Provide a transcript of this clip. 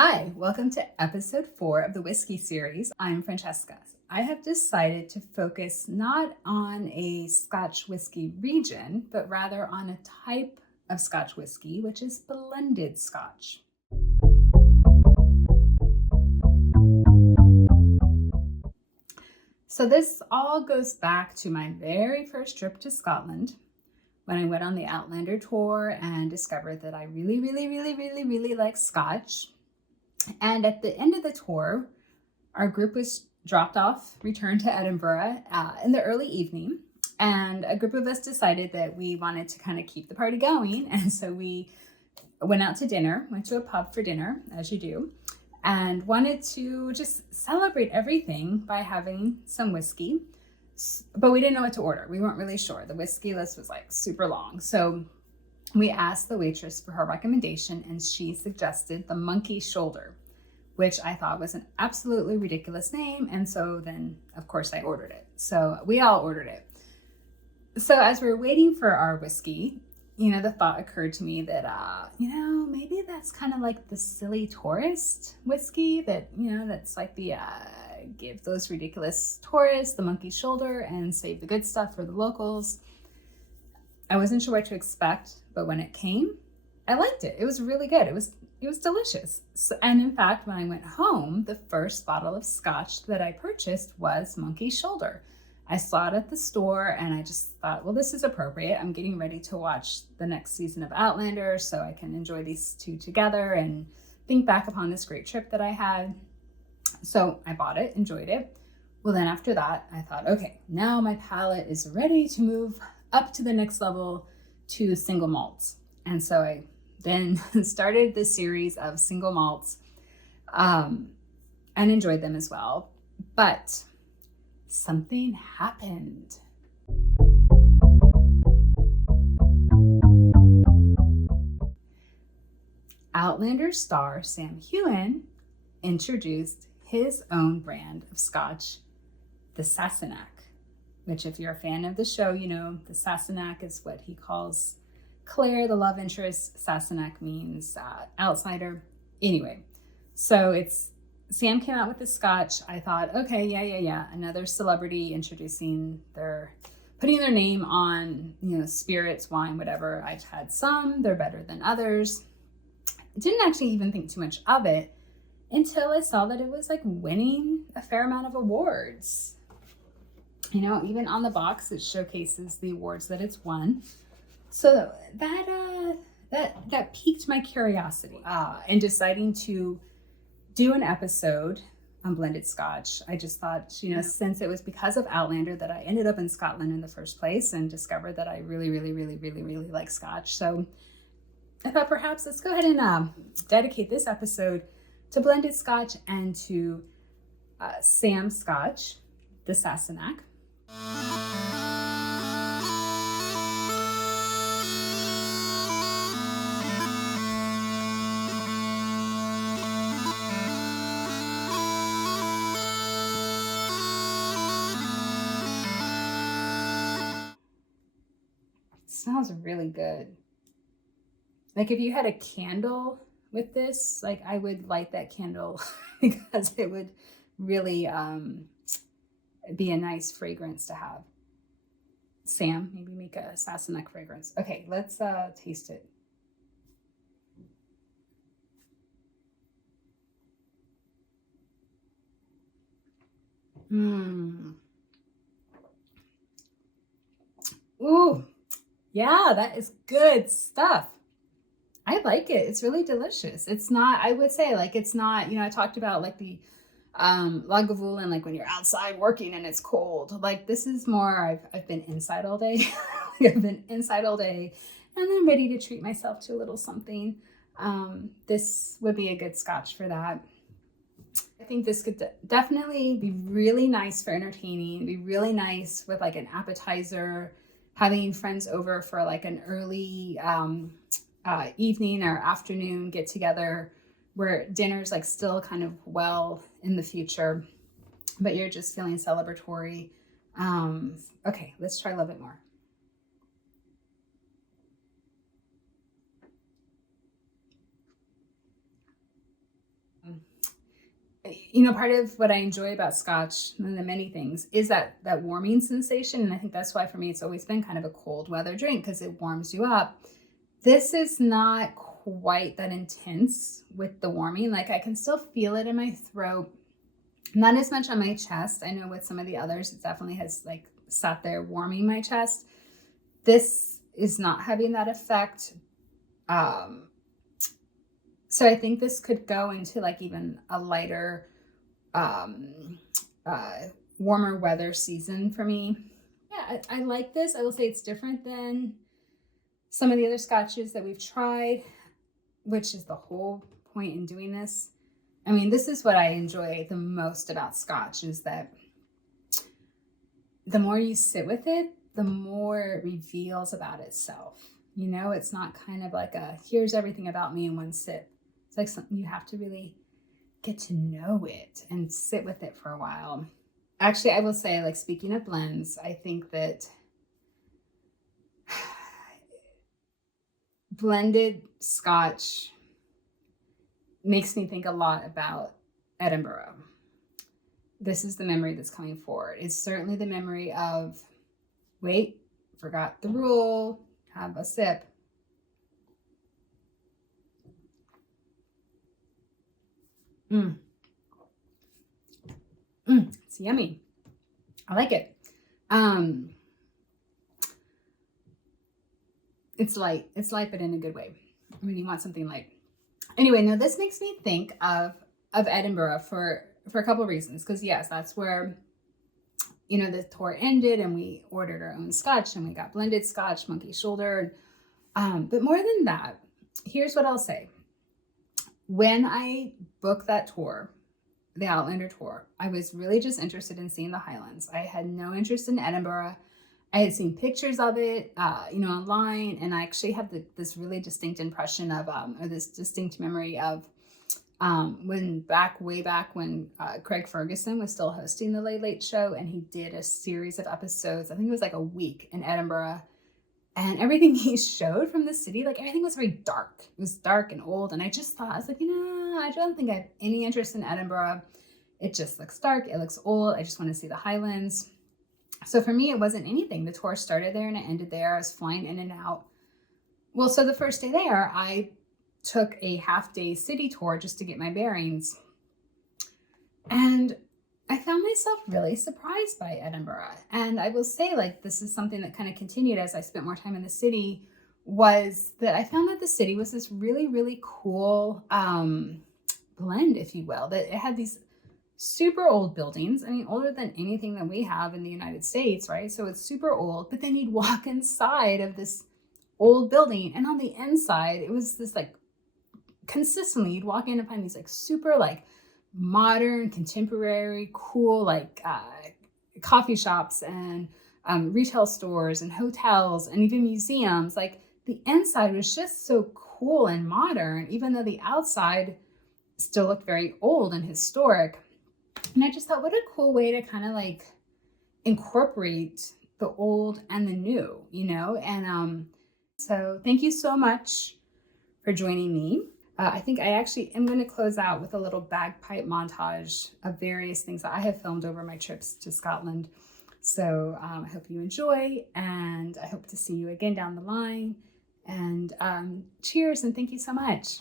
Hi, welcome to episode 4 of the Whisky series. I'm Francesca. I have decided to focus not on a Scotch whiskey region, but rather on a type of Scotch whiskey, which is blended Scotch. So this all goes back to my very first trip to Scotland when I went on the Outlander tour and discovered that I really like Scotch. And at the end of the tour, our group was returned to Edinburgh in the early evening. And a group of us decided that we wanted to kind of keep the party going. And so we went out to dinner, went to a pub for dinner, as you do, and wanted to just celebrate everything by having some whiskey. But we didn't know what to order. We weren't really sure. The whiskey list was like super long. So we asked the waitress for her recommendation, and she suggested the Monkey Shoulder, which I thought was an absolutely ridiculous name. And so then, of course, I ordered it. So we all ordered it. So as we were waiting for our whiskey, the thought occurred to me that, maybe that's kind of like the silly tourist whiskey that, that's like the, give those ridiculous tourists the Monkey Shoulder and save the good stuff for the locals. I wasn't sure what to expect, but when it came, I liked it. It was really good. It was delicious. And in fact, when I went home, the first bottle of Scotch that I purchased was Monkey Shoulder. I saw it at the store and I just thought, well, this is appropriate. I'm getting ready to watch the next season of Outlander so I can enjoy these two together and think back upon this great trip that I had. So I bought it, enjoyed it. Well, then after that, I thought, okay, now my palate is ready to move up to the next level to single malts. And so I then started this series of single malts and enjoyed them as well. But something happened. Outlander star Sam Heughan introduced his own brand of Scotch, the Sassenach, which if you're a fan of the show, the Sassenach is what he calls Claire, the love interest. Sassenach means outsider. Anyway, so Sam came out with the Scotch. I thought, okay, yeah. Another celebrity putting their name on, spirits, wine, whatever. I've had some, they're better than others. I didn't actually even think too much of it until I saw that it was like winning a fair amount of awards. Even on the box, it showcases the awards that it's won. So that piqued my curiosity in deciding to do an episode on blended Scotch. I just thought, since it was because of Outlander that I ended up in Scotland in the first place and discovered that I really like Scotch. So I thought perhaps let's go ahead and dedicate this episode to blended Scotch and to Sam Scotch, the Sassenach. Smells really good. Like if you had a candle with this, like I would light that candle because it would really be a nice fragrance to have. Sam, maybe make a Sassenach fragrance. Okay, let's taste it. Ooh, yeah, that is good stuff. I like it. It's really delicious. It's not, I would say, like, it's not, I talked about like the Lagavulin, like when you're outside working and it's cold. Like this is more, I've been inside all day. I've been inside all day and I'm ready to treat myself to a little something. This would be a good Scotch for that. I think this could definitely be really nice for entertaining, be really nice with like an appetizer, having friends over for like an early evening or afternoon get together where dinner's like still kind of well in the future, but you're just feeling celebratory. Okay, let's try a little bit more. you know, part of what I enjoy about Scotch, one of the many things, is that warming sensation. And I think that's why for me, it's always been kind of a cold weather drink because it warms you up. This is not quite that intense with the warming. Like I can still feel it in my throat, not as much on my chest. I know with some of the others, it definitely has like sat there warming my chest. This is not having that effect. So I think this could go into like even a lighter, warmer weather season for me. Yeah, I like this. I will say it's different than some of the other scotches that we've tried, which is the whole point in doing this. I mean, this is what I enjoy the most about Scotch, is that the more you sit with it, the more it reveals about itself. You know, it's not kind of like a, here's everything about me in one sip. It's like something you have to really get to know it and sit with it for a while. Actually, I will say, like, speaking of blends, I think that blended Scotch makes me think a lot about Edinburgh. This is the memory that's coming forward. It's certainly the memory of, wait, forgot the rule, have a sip. It's yummy. I like it. It's light, but in a good way. I mean, you want something light. Anyway, now this makes me think of Edinburgh for a couple of reasons. Because yes, that's where, you know, the tour ended and we ordered our own Scotch and we got blended Scotch, Monkey Shoulder. But more than that, here's what I'll say. When I booked that tour, the Outlander tour, I was really just interested in seeing the Highlands. I had no interest in Edinburgh. I had seen pictures of it, you know, online, and I actually have this really distinct impression of, or this distinct memory of way back when Craig Ferguson was still hosting the Late Late Show, and he did a series of episodes. I think it was like a week in Edinburgh, and everything he showed from the city, like everything was very dark. It was dark and old, and I just thought, I was like, you know, I don't think I have any interest in Edinburgh. It just looks dark. It looks old. I just want to see the Highlands. So for me, it wasn't anything. The tour started there and it ended there. I was flying in and out. Well, so the first day there, I took a half-day city tour just to get my bearings. And I found myself really surprised by Edinburgh. And I will say, like, this is something that kind of continued as I spent more time in the city, was that I found that the city was this really, really cool blend, if you will, that it had these super old buildings. I mean, older than anything that we have in the United States, right? So it's super old, but then you'd walk inside of this old building, and on the inside, it was this like, consistently, you'd walk in and find these like super like modern, contemporary, cool, like coffee shops and retail stores and hotels and even museums. Like the inside was just so cool and modern, even though the outside still looked very old and historic. And I just thought, what a cool way to kind of like incorporate the old and the new, you know? And so thank you so much for joining me. I think I actually am going to close out with a little bagpipe montage of various things that I have filmed over my trips to Scotland. So I hope you enjoy, and I hope to see you again down the line. And cheers, and thank you so much.